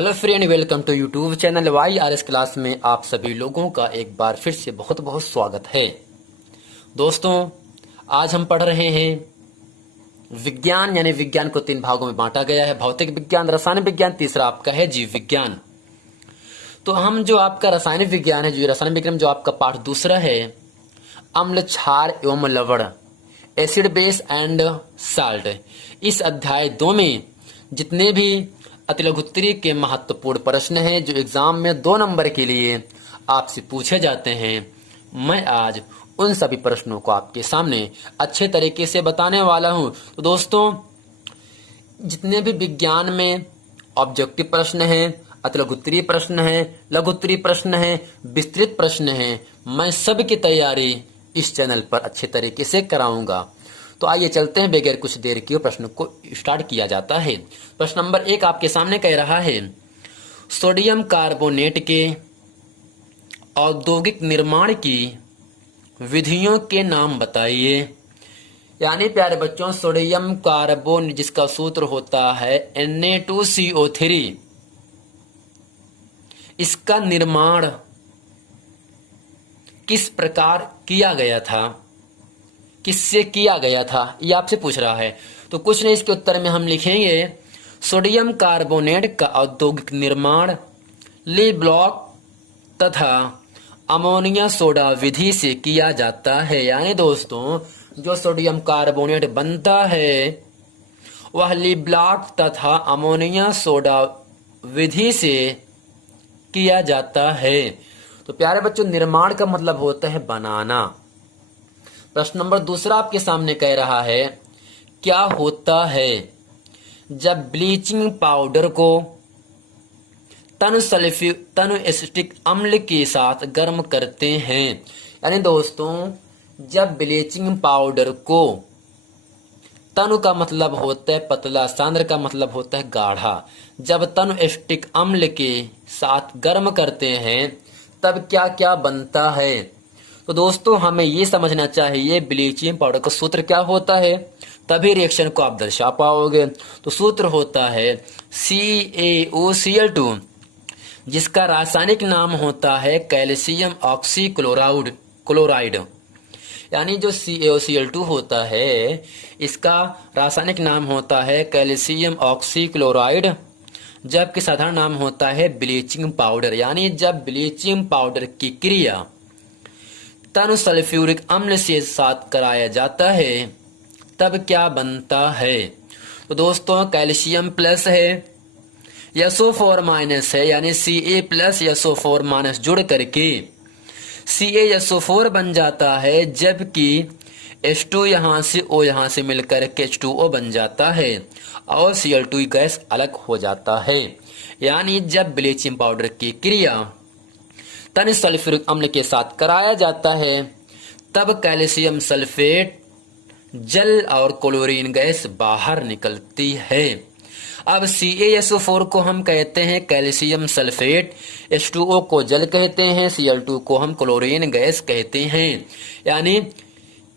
Hello friend, welcome to YouTube channel YRS class में आप सभी लोगों का एक बार फिर से बहुत बहुत स्वागत है। दोस्तों, आज हम पढ़ रहे हैं विज्ञान, यानी विज्ञान को 3 भागों में बांटा गया है। भौतिक विज्ञान, रसायन विज्ञान, तीसरा आपका है जीव विज्ञान। तो हम जो आपका रसायनिक विज्ञान है, जो रसायन विज्ञान जो आपका पाठ दूसरा है, अम्ल, क्षार एवं लवण, एसिड, बेस एंड साल्ट, इस अध्याय 2 में जितने भी अतिलघुत्तरी के महत्वपूर्ण प्रश्न हैं जो एग्जाम में 2 नंबर के लिए आपसे पूछे जाते हैं, मैं आज उन सभी प्रश्नों को आपके सामने अच्छे तरीके से बताने वाला हूं। तो दोस्तों, जितने भी विज्ञान में ऑब्जेक्टिव प्रश्न हैं, अतिलघुत्तरी प्रश्न हैं, लघुत्तरी प्रश्न हैं, विस्तृत प्रश्न हैं, मैं सब की तैयारी इस चैनल पर अच्छे तरीके से कराऊंगा। तो आइए चलते हैं, बगैर कुछ देर के प्रश्न को स्टार्ट किया जाता है। प्रश्न नंबर 1 आपके सामने कह रहा है, सोडियम कार्बोनेट के औद्योगिक निर्माण की विधियों के नाम बताइए। यानी प्यारे बच्चों, सोडियम कार्बोनेट जिसका सूत्र होता है Na2CO3, इसका निर्माण किस प्रकार किया गया था, किससे किया गया था, ये आपसे पूछ रहा है। तो कुछ नहीं, इसके उत्तर में हम लिखेंगे सोडियम कार्बोनेट का औद्योगिक निर्माण ली ब्लॉक तथा अमोनिया सोडा विधि से किया जाता है। यानी दोस्तों, जो सोडियम कार्बोनेट बनता है वह ली ब्लॉक तथा अमोनिया सोडा विधि से किया जाता है। तो प्यारे बच्चों, निर्माण का मतलब होता है बनाना। प्रश्न नंबर 2 आपके सामने कह रहा है, क्या होता है जब ब्लीचिंग पाउडर को तनु एसिटिक अम्ल के साथ गर्म करते हैं। यानी दोस्तों, जब ब्लीचिंग पाउडर को, तनु का मतलब होता है पतला, सांद्र का मतलब होता है गाढ़ा, जब तनु एसिटिक अम्ल के साथ गर्म करते हैं तब क्या क्या बनता है। तो दोस्तों, हमें ये समझना चाहिए ब्लीचिंग पाउडर का सूत्र क्या होता है, तभी रिएक्शन को आप दर्शा पाओगे। तो सूत्र होता है CaOCl2, जिसका रासायनिक नाम होता है कैल्शियम ऑक्सीक्लोराइड। यानी जो CaOCl2 होता है, इसका रासायनिक नाम होता है कैल्शियम ऑक्सीक्लोराइड, जबकि साधारण नाम होता है ब्लीचिंग पाउडर। यानी जब ब्लीचिंग पाउडर की क्रिया तनु सल्फ्यूरिक अम्ल से साथ कराया जाता है तब क्या बनता है। तो दोस्तों, कैल्शियम प्लस है, SO4 माइनस है, यानी Ca प्लस SO4 माइनस जुड़ करके CaSO4 बन जाता है, जबकि H2 यहाँ से O यहाँ से मिलकर के H2O बन जाता है और Cl2 गैस अलग हो जाता है। यानी जब ब्लीचिंग पाउडर की क्रिया तनु सल्फ्यूरिक अम्ल के साथ कराया जाता है तब कैल्शियम सल्फेट जल और क्लोरीन गैस बाहर निकलती है। अब CaSO4 को हम कहते हैं कैल्शियम सल्फेट, H2O को जल कहते हैं, Cl2 को हम क्लोरीन गैस कहते हैं। यानी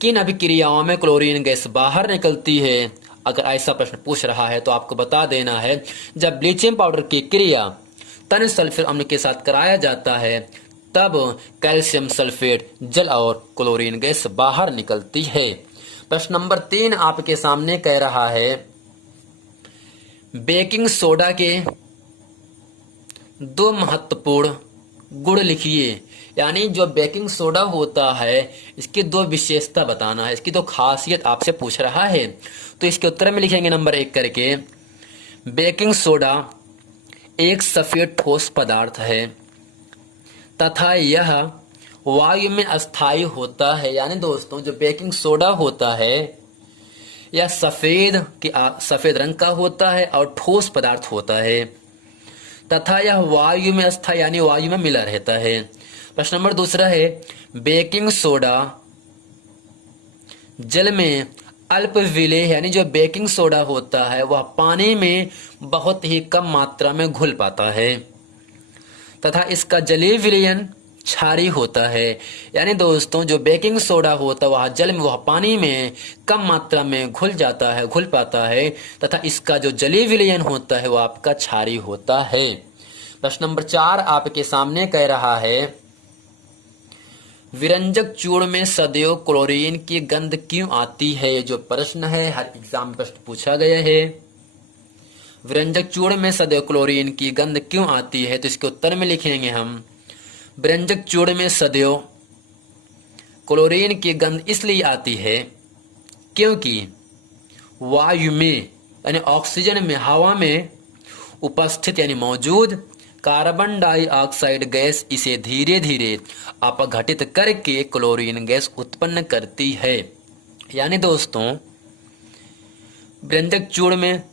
किन अभिक्रियाओं में क्लोरीन गैस बाहर निकलती है, अगर ऐसा प्रश्न पूछ रहा है तो आपको बता देना है, जब ब्लीचिंग पाउडर की क्रिया तनु सल्फ्यूरिक अम्ल के साथ कराया जाता है तब कैल्शियम सल्फेट जल और क्लोरीन गैस बाहर निकलती है। प्रश्न नंबर 3 आपके सामने कह रहा है, बेकिंग सोडा के 2 महत्वपूर्ण गुण लिखिए। यानी जो बेकिंग सोडा होता है, इसकी 2 विशेषता बताना है, इसकी 2 खासियत आपसे पूछ रहा है। तो इसके उत्तर में लिखेंगे नंबर 1 करके, बेकिंग सोडा एक सफेद ठोस पदार्थ है तथा यह वायु में अस्थायी होता है। यानी दोस्तों, जो बेकिंग सोडा होता है यह सफेद रंग का होता है और ठोस पदार्थ होता है तथा यह वायु में अस्थायी, यानी वायु में मिला रहता है। प्रश्न नंबर 2 है, बेकिंग सोडा जल में अल्प विलेय, यानी जो बेकिंग सोडा होता है वह पानी में बहुत ही कम मात्रा में घुल पाता है तथा इसका जलीय विलयन क्षारीय होता है। यानी दोस्तों, जो बेकिंग सोडा होता है वह जल में, वह पानी में कम मात्रा में घुल पाता है तथा इसका जो जलीय विलयन होता है वह आपका क्षारीय होता है। प्रश्न नंबर 4 आपके सामने कह रहा है विरंजक चूर्ण में सदैव क्लोरीन की गंध क्यों आती है। ये जो प्रश्न है हर एग्जाम में प्रश्न पूछा गया है। विरंजक चूर्ण में सदैव क्लोरीन की गंध क्यों आती है, तो इसके उत्तर में लिखेंगे हम विरंजक चूर्ण में सदैव क्लोरीन की गंध इसलिए आती है क्योंकि वायु में यानी ऑक्सीजन में, हवा में उपस्थित यानी मौजूद कार्बन डाइऑक्साइड गैस इसे धीरे धीरे अपघटित करके क्लोरीन गैस उत्पन्न करती है। यानी दोस्तों विरंजक चूर्ण में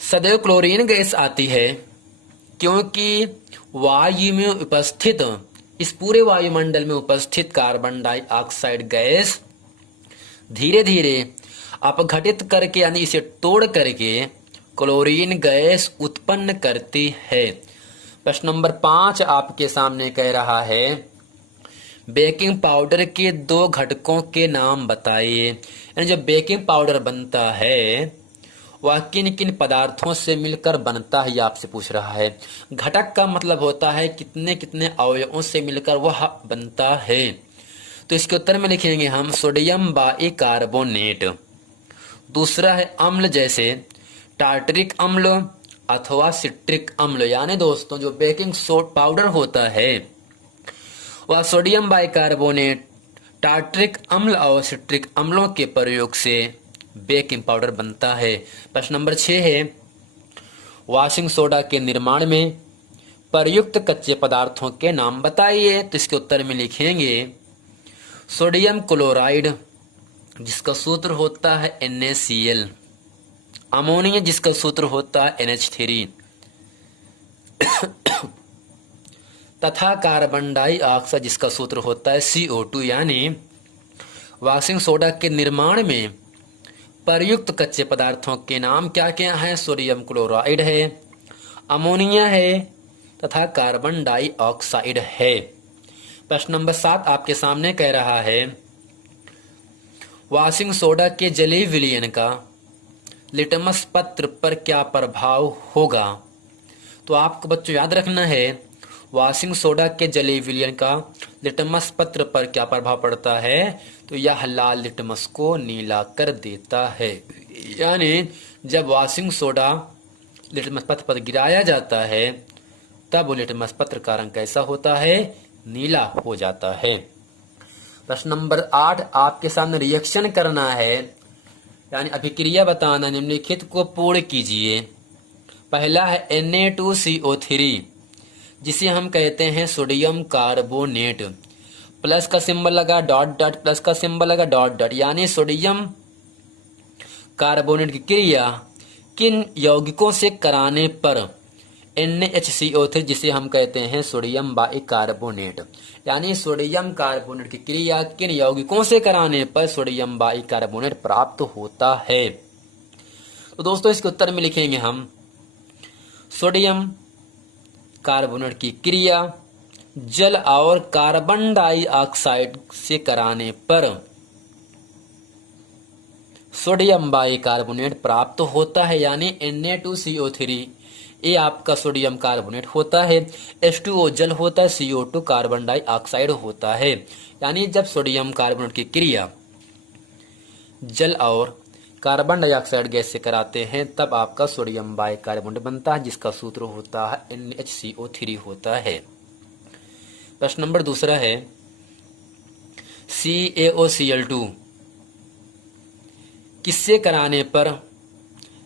सदैव क्लोरीन गैस आती है क्योंकि वायु में उपस्थित, इस पूरे वायुमंडल में उपस्थित कार्बन डाइऑक्साइड गैस धीरे धीरे अपघटित करके यानी इसे तोड़ करके क्लोरीन गैस उत्पन्न करती है। प्रश्न नंबर 5 आपके सामने कह रहा है बेकिंग पाउडर के 2 घटकों के नाम बताइए। यानी जब बेकिंग पाउडर बनता है वह किन किन पदार्थों से मिलकर बनता है, ये आपसे पूछ रहा है। घटक का मतलब होता है कितने कितने अवयवों से मिलकर वह बनता है। तो इसके उत्तर में लिखेंगे हम सोडियम बाइकार्बोनेट। दूसरा है अम्ल, जैसे टार्टरिक अम्ल अथवा सिट्रिक अम्ल। यानी दोस्तों जो बेकिंग पाउडर होता है वह सोडियम बाइकार्बोनेट, टार्टरिक अम्ल और सिट्रिक अम्लों के प्रयोग से बेकिंग पाउडर बनता है। प्रश्न नंबर 6 है वॉशिंग सोडा के निर्माण में प्रयुक्त कच्चे पदार्थों के नाम बताइए। तो इसके उत्तर में लिखेंगे सोडियम क्लोराइड जिसका सूत्र होता है NaCl, अमोनिया जिसका सूत्र होता है NH3 तथा कार्बन डाइऑक्साइड जिसका सूत्र होता है CO2। यानी वॉशिंग सोडा के निर्माण में प्रयुक्त कच्चे पदार्थों के नाम क्या क्या हैं? सोडियम क्लोराइड है, अमोनिया है तथा कार्बन डाइऑक्साइड है। प्रश्न नंबर 7 आपके सामने कह रहा है वॉशिंग सोडा के जलीय विलयन का लिटमस पत्र पर क्या प्रभाव होगा। तो आपको बच्चों याद रखना है वॉशिंग सोडा के जलीय विलयन का लिटमस पत्र पर क्या प्रभाव पड़ता है। तो यह लाल लिटमस को नीला कर देता है। यानी जब वॉशिंग सोडा लिटमस पत्र पर गिराया जाता है तब वो लिटमस पत्र का रंग कैसा होता है? नीला हो जाता है। प्रश्न नंबर 8 आपके सामने रिएक्शन करना है यानी अभिक्रिया बताना। निम्नलिखित को पूर्ण कीजिए। पहला है Na2CO3 जिसे हम कहते हैं सोडियम कार्बोनेट। प्लस का सिंबल लगा डॉट डॉट, प्लस का सिंबल लगा डॉट डॉट। यानी सोडियम कार्बोनेट की क्रिया किन यौगिकों से कराने पर NaHCO3 जिसे हम कहते हैं सोडियम बाइकार्बोनेट। यानी सोडियम कार्बोनेट की क्रिया किन यौगिकों से कराने पर सोडियम बाइकार्बोनेट प्राप्त होता है। तो दोस्तों इसके उत्तर में लिखेंगे हम सोडियम कार्बोनेट की क्रिया जल और कार्बन डाइऑक्साइड से कराने पर सोडियम बाइकार्बोनेट प्राप्त होता है। यानी Na2CO3 ये आपका सोडियम कार्बोनेट होता है, H2O जल होता है, CO2 कार्बन डाइऑक्साइड होता है। यानी जब सोडियम कार्बोनेट की क्रिया जल और कार्बन डाइऑक्साइड गैस से कराते हैं तब आपका सोडियम बाइकार्बोनेट बनता है जिसका सूत्र होता है NaHCO3 होता है। प्रश्न नंबर 2 है CaOCl2 किससे कराने पर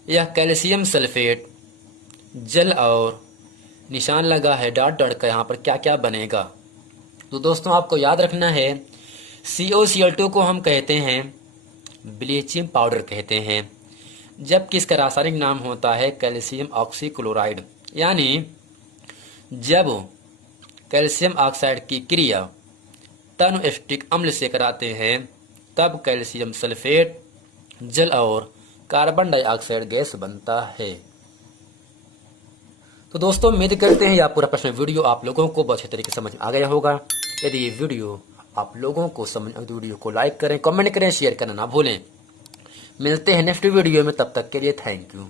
यह कैल्शियम सल्फेट जल और निशान लगा है डॉट डॉट का, यहाँ पर क्या क्या बनेगा। तो दोस्तों आपको याद रखना है CaOCl2 को हम कहते हैं ब्लीचिंग पाउडर कहते हैं, जबकि इसका रासायनिक नाम होता है कैल्शियम ऑक्सीक्लोराइड। यानी जब कैल्शियम ऑक्साइड की क्रिया तनु एसिटिक अम्ल से कराते हैं तब कैल्शियम सल्फेट जल और कार्बन डाइऑक्साइड गैस बनता है। तो दोस्तों उम्मीद करते हैं यह पूरा प्रश्न वीडियो आप लोगों को बहुत अच्छे तरीके से समझ आ गया होगा। यदि ये वीडियो आप लोगों को समझ वीडियो को लाइक करें, कमेंट करें, शेयर करना ना भूलें। मिलते हैं नेक्स्ट वीडियो में, तब तक के लिए थैंक यू।